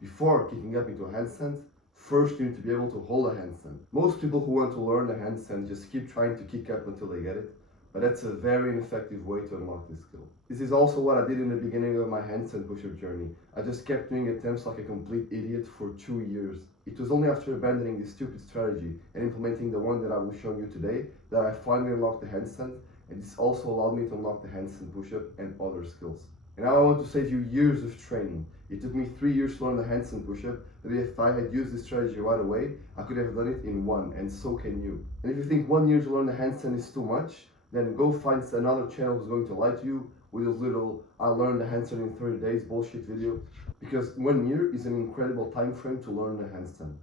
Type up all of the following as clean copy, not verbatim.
Before kicking up into a handstand, first you need to be able to hold a handstand. Most people who want to learn a handstand just keep trying to kick up until they get it, but that's a very ineffective way to unlock this skill. This is also what I did in the beginning of my handstand push-up journey. I just kept doing attempts like a complete idiot for 2 years. It was only after abandoning this stupid strategy and implementing the one that I will show you today that I finally unlocked the handstand, and this also allowed me to unlock the handstand push-up and other skills. And now I want to save you years of training. It took me 3 years to learn the handstand push-up, but if I had used this strategy right away, I could have done it in 1, and so can you. And if you think 1 year to learn the handstand is too much, then go find another channel who's going to lie to you with those little "I learned the handstand in 30 days" bullshit video, because 1 year is an incredible time frame to learn the handstand.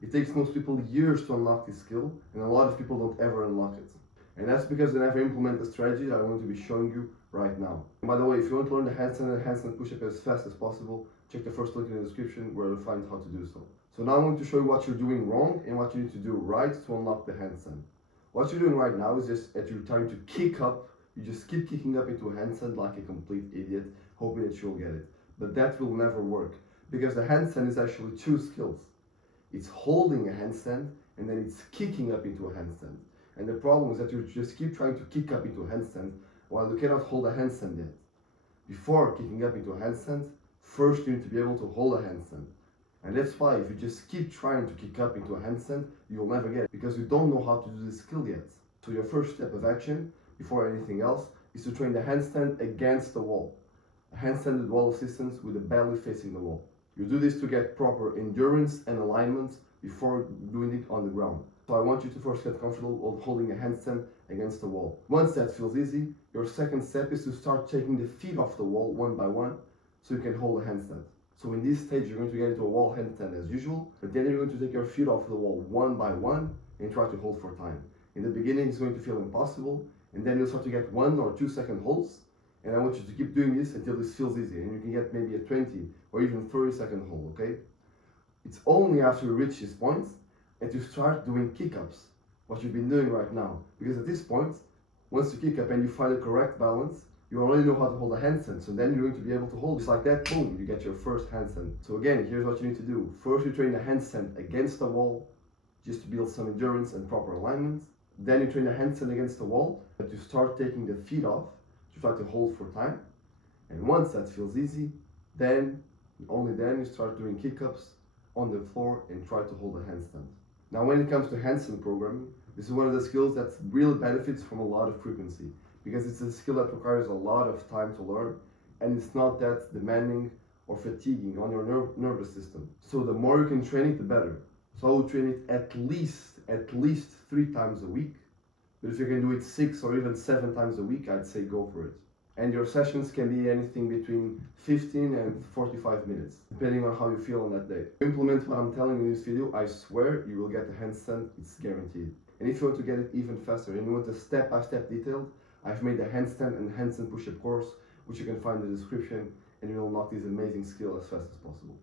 It takes most people years to unlock this skill, and a lot of people don't ever unlock it. And that's because they never implement the strategy that I'm going to be showing you right now. And by the way, if you want to learn the handstand and handstand push-up as fast as possible, check the first link in the description where you'll find how to do so. So now I'm going to show you what you're doing wrong and what you need to do right to unlock the handstand. What you're doing right now is just that you're trying to kick up. You just keep kicking up into a handstand like a complete idiot, hoping that you'll get it. But that will never work, because the handstand is actually 2 skills. It's holding a handstand and then it's kicking up into a handstand. And the problem is that you just keep trying to kick up into a handstand while you cannot hold a handstand yet. Before kicking up into a handstand, first you need to be able to hold a handstand. And that's why if you just keep trying to kick up into a handstand, you'll never get it, because you don't know how to do this skill yet. So your first step of action, before anything else, is to train the handstand against the wall. A handstand with wall assistance with the belly facing the wall. You do this to get proper endurance and alignment before doing it on the ground. So I want you to first get comfortable holding a handstand against the wall. Once that feels easy, your second step is to start taking the feet off the wall one by one so you can hold a handstand. So in this stage, you're going to get into a wall handstand as usual, but then you're going to take your feet off the wall one by one and try to hold for time. In the beginning, it's going to feel impossible, and then you'll start to get 1 or 2 second holds, and I want you to keep doing this until this feels easy, and you can get maybe a 20 or even 30-second hold, okay? It's only after you reach this point that you start doing kick-ups, what you've been doing right now. Because at this point, once you kick up and you find the correct balance, you already know how to hold a handstand, so then you're going to be able to hold just like that, boom, you get your first handstand. So again, here's what you need to do. First, you train the handstand against the wall, just to build some endurance and proper alignment. Then you train the handstand against the wall, but you start taking the feet off to try to hold for time. And once that feels easy, then, only then, you start doing kick-ups on the floor and try to hold a handstand. Now, when it comes to handstand programming, this is one of the skills that really benefits from a lot of frequency, because it's a skill that requires a lot of time to learn, and it's not that demanding or fatiguing on your nervous system. So the more you can train it, the better. So I would train it at least 3 times a week. But if you can do it 6 or even 7 times a week, I'd say go for it. And your sessions can be anything between 15 and 45 minutes, depending on how you feel on that day. Implement what I'm telling you in this video, I swear you will get the handstand, it's guaranteed. And if you want to get it even faster and you want a step-by-step detailed, I've made a handstand and handstand push-up course, which you can find in the description, and you'll unlock this amazing skill as fast as possible.